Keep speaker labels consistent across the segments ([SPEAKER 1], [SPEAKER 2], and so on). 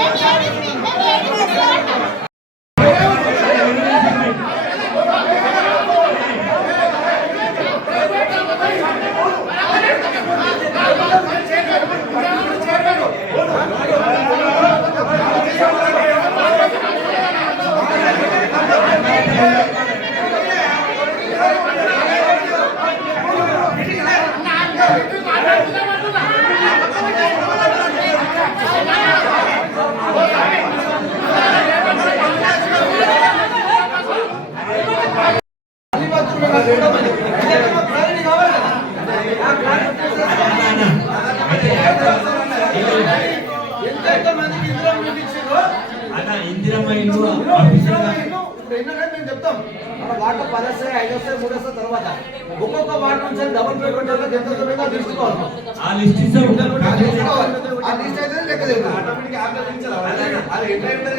[SPEAKER 1] Let me
[SPEAKER 2] edit. Let me
[SPEAKER 1] edit.
[SPEAKER 2] ఆఫీసులుగా
[SPEAKER 1] mill ఇప్పుడు ఎన్నో మేము చెప్తాం మన వాటర్ పది వస్తాయి ఐదు వస్తాయి మూడు వస్తాయి తర్వాత ఒక్కొక్క వాటర్ నుంచి డబుల్ పేమెంట్ ఎంత దూరంగా తీసుకోవాలి
[SPEAKER 2] ఆ లిస్ట్ ఇస్తే
[SPEAKER 1] ఆ లిస్ట్ అయితే లెక్క తెలుగు ఆటోమేటిక్ యాప్. అది ఎంటర్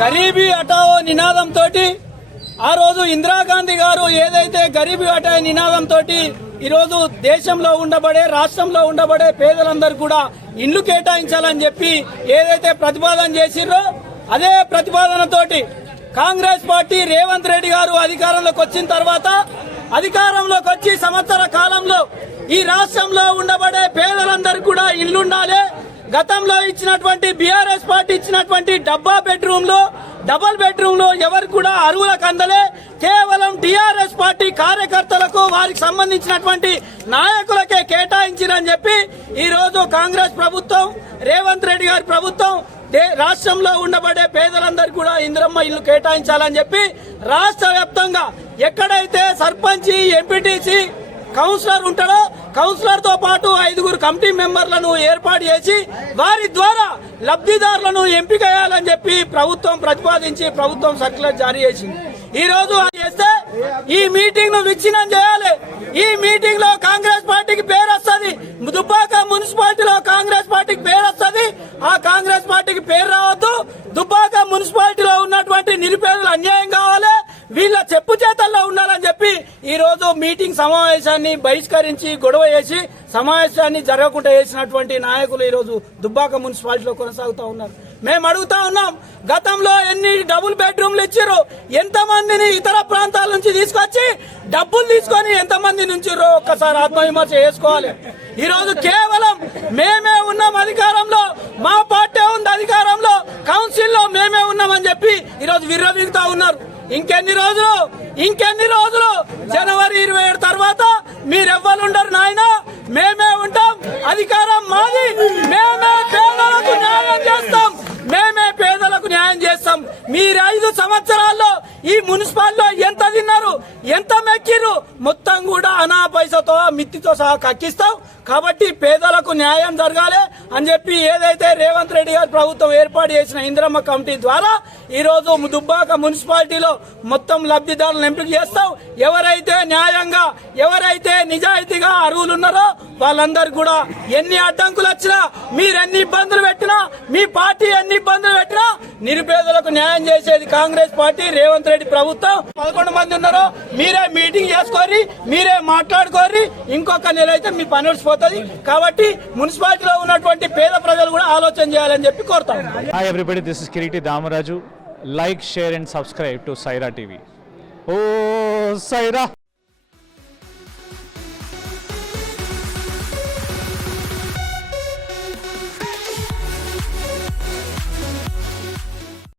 [SPEAKER 3] గరీబీ హటావో నినాదంతో ఆ రోజు ఇందిరాగాంధీ గారు ఏదైతే గరీబీ హటావో నినాదంతో ఈరోజు దేశంలో ఉండబడే రాష్ట్రంలో ఉండబడే పేదలందరూ కూడా ఇండ్లు కేటాయించాలని చెప్పి ఏదైతే ప్రతిపాదన చేసిర్రో అదే ప్రతిపాదనతోటి కాంగ్రెస్ పార్టీ రేవంత్ రెడ్డి గారు అధికారంలోకి వచ్చిన తర్వాత అధికారంలోకి వచ్చి సంవత్సర కాలంలో ఈ రాష్ట్రంలో ఉండబడే పేదలందరూ కూడా ఇల్లుండాలి గతంలో ఇచ్చినటువంటి బీఆర్ఎస్ పార్టీ ఇచ్చినటువంటి డబ్బా బెడ్రూమ్లో డబుల్ బెడ్రూమ్లో ఎవరు కూడా అరువులకు అందలే. కేవలం టిఆర్ఎస్ పార్టీ కార్యకర్తలకు వారికి సంబంధించినటువంటి నాయకులకే కేటాయించిరని చెప్పి ఈ రోజు కాంగ్రెస్ ప్రభుత్వం రేవంత్ రెడ్డి గారి ప్రభుత్వం రాష్ట్రంలో ఉండబడే పేదలందరికీ కూడా ఇందిరమ్మ ఇల్లు కేటాయించాలని చెప్పి రాష్ట్ర వ్యాప్తంగా ఎక్కడైతే సర్పంచి ఎంపీటీసీ కౌన్సిలర్ ఉంటాడో కౌన్సిలర్తో పాటు ఐదుగురు కమిటీ మెంబర్లను ఏర్పాటు చేసి వారి ద్వారా లబ్ధిదారులను ఎంపిక చేయాలని చెప్పి ప్రభుత్వం ప్రతిపాదించి ప్రభుత్వం సర్క్యులర్ జారీ చేసింది. ఈ రోజు అది చేస్తే ఈ మీటింగ్ను విచ్ఛిన్నం చేయాలి. ఈ మీటింగ్లో కాంగ్రెస్ పార్టీకి పేరు వస్తుంది. దుబ్బాక మున్సిపాలిటీలో కాంగ్రెస్ పార్టీకి పేరు వస్తుంది. ఆ కాంగ్రెస్ పార్టీకి పేరు రావద్దు. దుబ్బాక మున్సిపాలిటీలో ఉన్నటువంటి నిరుపేదలు అన్యాయం కావాలి. వీళ్ళ చెప్పు చేతల్లో ఉండాలని చెప్పి ఈ రోజు మీటింగ్ సమావేశాన్ని బహిష్కరించి గొడవ చేసి సమావేశాన్ని జరగకుండా చేసినటువంటి నాయకులు ఈరోజు దుబ్బాక మున్సిపాలిటీలో కొనసాగుతా ఉన్నారు. మేము అడుగుతా ఉన్నాం గతంలో ఎన్ని డబుల్ బెడ్రూమ్లు ఇచ్చారు ఎంతమందిని ఇతర ప్రాంతాల నుంచి తీసుకొచ్చి డబ్బులు తీసుకొని ఎంతమంది నుంచి ఒక్కసారి ఆత్మవిమర్శ చేసుకోవాలి. ఈరోజు కేవలం మేమే ఉన్నాం అధికారంలో మా పార్టీ ఉంది అధికారంలో. కౌన్సిల్లో మేమే ఉన్నామని చెప్పి ఈరోజు విర్రవీగుతా ఉన్నారు. ఇంకెన్ని రోజులు? ఇంకెన్ని రోజులు? జనవరి ఇరవై ఏడు తర్వాత మీరెవ్వరు ఉండరు నాయన? మేమే ఉంటాం. అధికారం మాది. మేమే పేదలకు న్యాయం చేస్తాం. మేమే పేదలకు న్యాయం చేస్తాం. మీరు ఐదు సంవత్సరాల్లో ఈ మున్సిపాల్లో ఎంత తిన్నారు ఎంత మెక్కిరు మొత్తం కూడా అనా పైసతో మిత్తితో సహా కక్కిస్తాం. కాబట్టి పేదలకు న్యాయం జరగాలి. అని చెప్పి ఏదైతే రేవంత్ రెడ్డి గారి ప్రభుత్వం ఏర్పాటు చేసిన ఇందిరమ్మ కమిటీ ద్వారా ఈ రోజు దుబ్బాక మున్సిపాలిటీలో మొత్తం లబ్ధిదారులను ఎంపిక చేస్తాం. ఎవరైతే న్యాయంగా ఎవరైతే నిజాయితీగా అర్హులు ఉన్నారో వాళ్ళందరూ కూడా ఎన్ని అడ్డంకులు వచ్చినా మీరు ఎన్ని ఇబ్బందులు పెట్టినా మీ పార్టీ ఎన్ని ఇబ్బందులు పెట్టినా నిరుపేదలకు న్యాయం చేసేది కాంగ్రెస్ పార్టీ రేవంత్ రెడ్డి ప్రభుత్వం. పదకొండు మంది ఉన్నారో మీరే మీటింగ్ చేసుకోరి మీరే మాట్లాడుకోరి ఇంకొక నెల అయితే మీ పని పోతుంది. కాబట్టి మున్సిపాలిటీలో ఉన్నటువంటి ఇలాంటి పేద ప్రజలు కూడా ఆలోచన చేయాలని చెప్పి కోరుతాం.
[SPEAKER 4] Hi everybody this is Kiriti Damaraju like share and subscribe to Saira TV oh Sye Raa